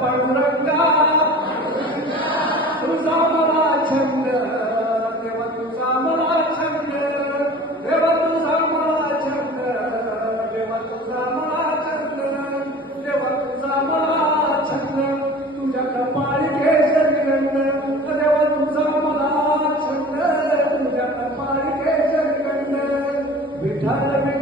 पांडुरंगा तुझा मला छंद देवा तुझा मला छंद देवा तुझा मला छंद देवा तुझा मला छंद देवा तुझा मला छंद तुझ्या कपाळी केशरी गंध देवा तुझा मला छंद तुझ्या कपाळी केशरी गंध विठ्ठल